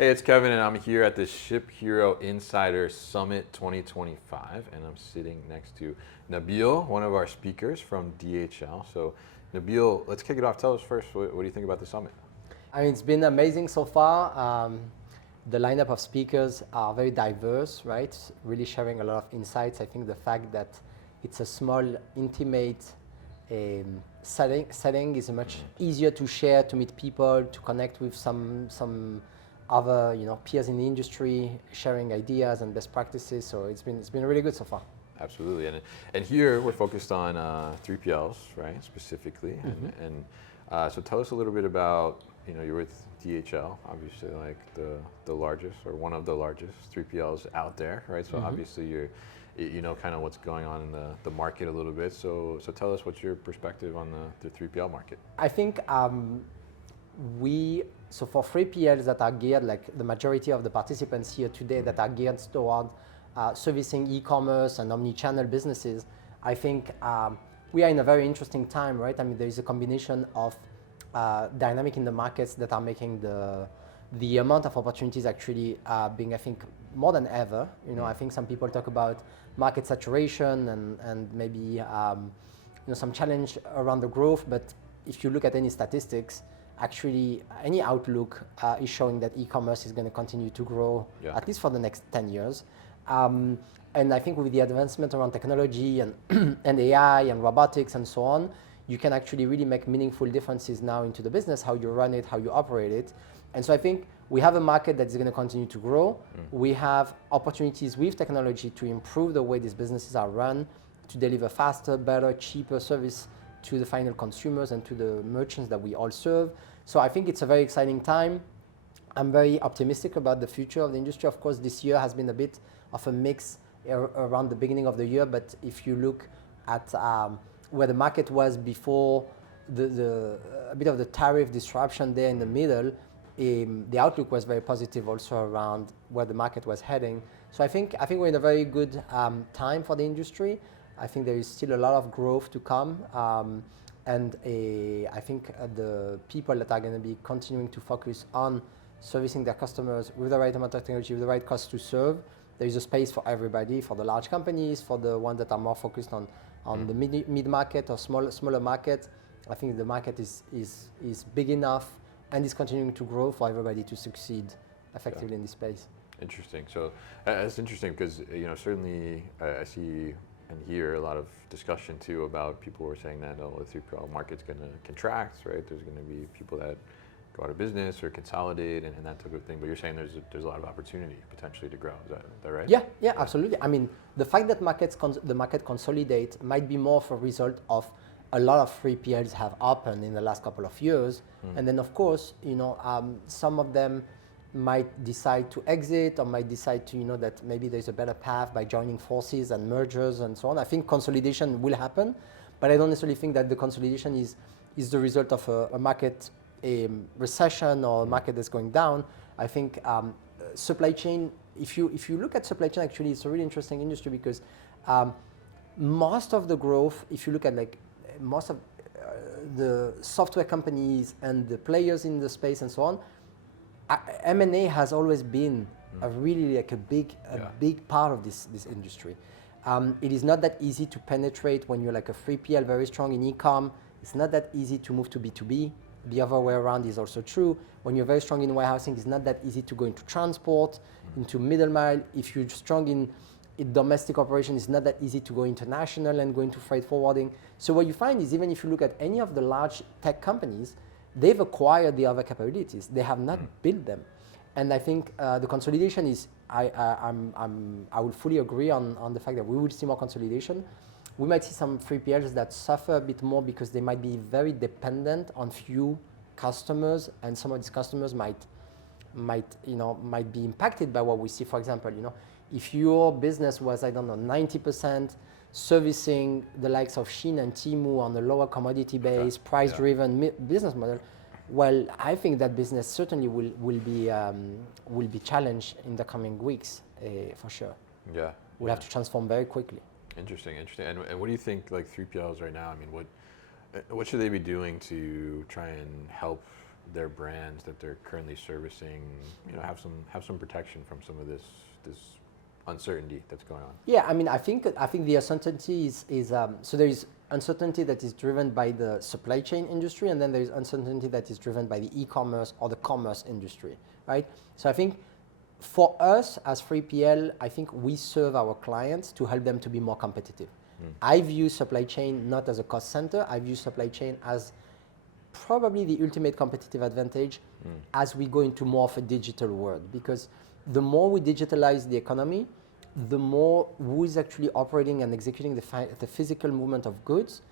Hey, it's Kevin, and I'm here at the ShipHero Insider Summit 2025, and I'm sitting next to Nabil, one of our speakers from DHL. So, Nabil, let's kick it off. Tell us first, what do you think about the summit? I mean, it's been amazing so far. The lineup of speakers are very diverse, right? Really sharing a lot of insights. I think the fact that it's a small, intimate setting is much easier to share, to meet people, to connect with some other peers in the industry, sharing ideas and best practices. So it's been really good so far. Absolutely, and here we're focused on 3PLs, right, specifically, so tell us a little bit about, you're with DHL, obviously like the largest or one of the largest 3PLs out there, right? So obviously you know kind of what's going on in the market a little bit. So tell us what's your perspective on the 3PL market. I think so for 3PLs that are geared, like the majority of the participants here today that are geared toward servicing e-commerce and omni-channel businesses, I think we are in a very interesting time, right? I mean, there is a combination of dynamic in the markets that are making the amount of opportunities actually being, I think, more than ever. I think some people talk about market saturation and maybe some challenge around the growth, but if you look at any statistics, actually any outlook is showing that e-commerce is going to continue to grow at least for the next 10 years. And I think with the advancement around technology and AI and robotics and so on, you can actually really make meaningful differences now into the business, how you run it, how you operate it. And so I think we have a market that is going to continue to grow. We have opportunities with technology to improve the way these businesses are run, to deliver faster, better, cheaper service to the final consumers and to the merchants that we all serve. So I think it's a very exciting time. I'm very optimistic about the future of the industry. Of course, this year has been a bit of a mix around the beginning of the year, but if you look at where the market was before a bit of the tariff disruption there in the middle, the outlook was very positive also around where the market was heading. So I think we're in a very good time for the industry. I think there is still a lot of growth to come, and I think the people that are going to be continuing to focus on servicing their customers with the right amount of technology, with the right cost to serve, there is a space for everybody, for the large companies, for the ones that are more focused on the mid-market or smaller market. I think the market is big enough and is continuing to grow for everybody to succeed effectively in this space. Interesting. So it's interesting because certainly I see and hear a lot of discussion too about people who are saying that the 3PL market's going to contract, right? There's going to be people that go out of business or consolidate and that type of thing. But you're saying there's a lot of opportunity potentially to grow. Is that right? Yeah, absolutely. I mean, the fact that the market consolidate might be more of a result of a lot of 3PLs have opened in the last couple of years, and then of course, some of them might decide to exit or might decide to that maybe there's a better path by joining forces and mergers and so on. I think consolidation will happen, but I don't necessarily think that the consolidation is the result of a market recession or a market that's going down. I think supply chain, if you look at supply chain, actually it's a really interesting industry because most of the growth, if you look at like most of the software companies and the players in the space and so on, M&A has always been a really like a big part of this industry. It is not that easy to penetrate when you're like a 3PL very strong in e-com. It's not that easy to move to B2B. The other way around is also true. When you're very strong in warehousing, it's not that easy to go into transport, into middle mile. If you're strong in domestic operation, it's not that easy to go international and go into freight forwarding. So what you find is even if you look at any of the large tech companies, they've acquired the other capabilities. They have not built them. And I think the consolidation is, I would fully agree on the fact that we will see more consolidation. We might see some 3PLs that suffer a bit more because they might be very dependent on few customers, and some of these customers might be impacted by what we see. For example, if your business was, 90% servicing the likes of Shein and Temu on the lower commodity base, price-driven business model, well, I think that business certainly will be challenged in the coming weeks, for sure. Yeah. We'll have to transform very quickly. Interesting. And what do you think, like 3PLs right now? I mean, what should they be doing to try and help their brands that they're currently servicing, have some protection from some of this uncertainty that's going on? Yeah, I mean, I think the uncertainty is so there is uncertainty that is driven by the supply chain industry, and then there is uncertainty that is driven by the e-commerce or the commerce industry, right? So I think for us as 3PL, I think we serve our clients to help them to be more competitive. I view supply chain not as a cost center. I view supply chain as probably the ultimate competitive advantage as we go into more of a digital world, because the more we digitalize the economy, the more who is actually operating and executing the physical movement of goods.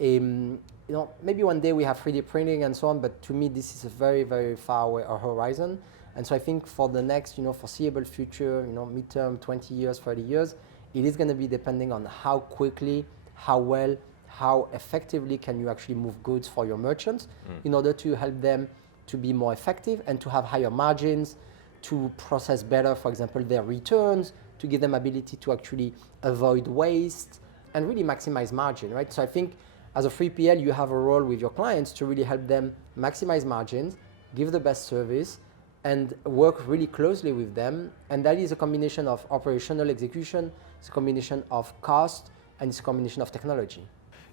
Maybe one day we have 3D printing and so on, but to me this is a very, very far away horizon. And so I think for the next foreseeable future, midterm, 20 years, 30 years, it is going to be depending on how quickly, how well, how effectively can you actually move goods for your merchants in order to help them to be more effective and to have higher margins, to process better, for example, their returns, to give them ability to actually avoid waste and really maximize margin, right? So I think as a 3PL, you have a role with your clients to really help them maximize margins, give the best service, and work really closely with them. And that is a combination of operational execution, it's a combination of cost, and it's a combination of technology.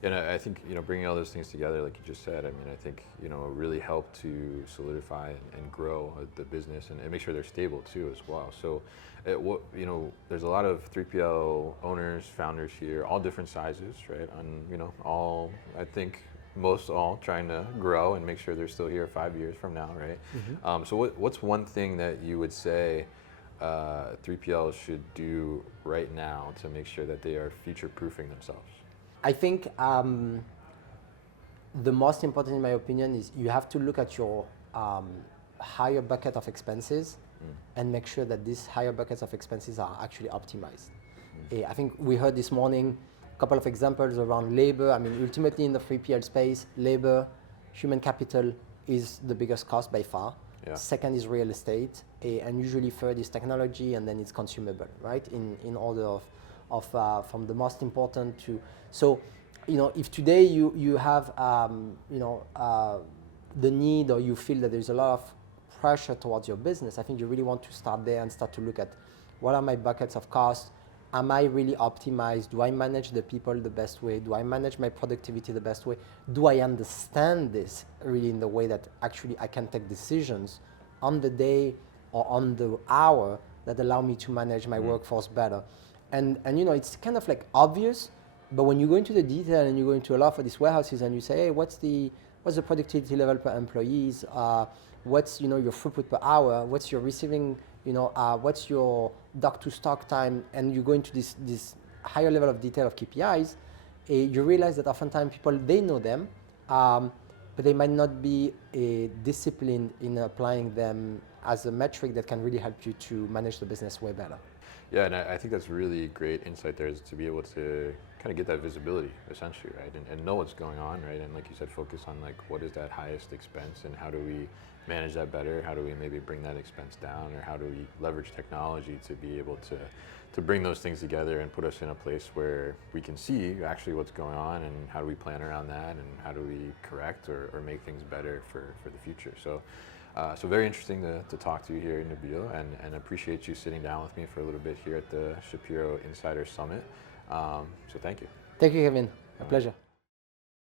And I think bringing all those things together, like you just said, I mean, I think it really helped to solidify and grow the business and make sure they're stable too as well. So, there's a lot of 3PL owners, founders here, all different sizes, right? And all, I think most all trying to grow and make sure they're still here 5 years from now, right? So what's one thing that you would say 3PLs should do right now to make sure that they are future-proofing themselves? I think the most important, in my opinion, is you have to look at your higher bucket of expenses and make sure that these higher buckets of expenses are actually optimized. I think we heard this morning a couple of examples around labor. I mean, ultimately in the 3PL space, labor, human capital is the biggest cost by far. Yeah. Second is real estate, and usually third is technology, and then it's consumable, right? In order of from the most important to, so if today you have the need, or you feel that there's a lot of pressure towards your business, I think you really want to start there and start to look at what are my buckets of cost. Am I really optimized? Do I manage the people the best way? Do I manage my productivity the best way? Do I understand this really in the way that actually I can take decisions on the day or on the hour that allow me to manage my workforce better? And it's kind of like obvious, but when you go into the detail and you go into a lot of these warehouses and you say, hey, what's the productivity level per employees? What's your throughput per hour? What's your receiving? What's your dock to stock time? And you go into this higher level of detail of KPIs, you realize that oftentimes people, they know them, but they might not be disciplined in applying them as a metric that can really help you to manage the business way better. Yeah, and I think that's really great insight there, is to be able to kind of get that visibility, essentially, right? And know what's going on, right? And like you said, focus on like what is that highest expense and how do we manage that better? How do we maybe bring that expense down, or how do we leverage technology to be able to bring those things together and put us in a place where we can see actually what's going on, and how do we plan around that, and how do we correct or make things better for the future. So very interesting to talk to you here, Nabil, and appreciate you sitting down with me for a little bit here at the ShipHero Insider Summit. So thank you. Thank you, Kevin. A pleasure.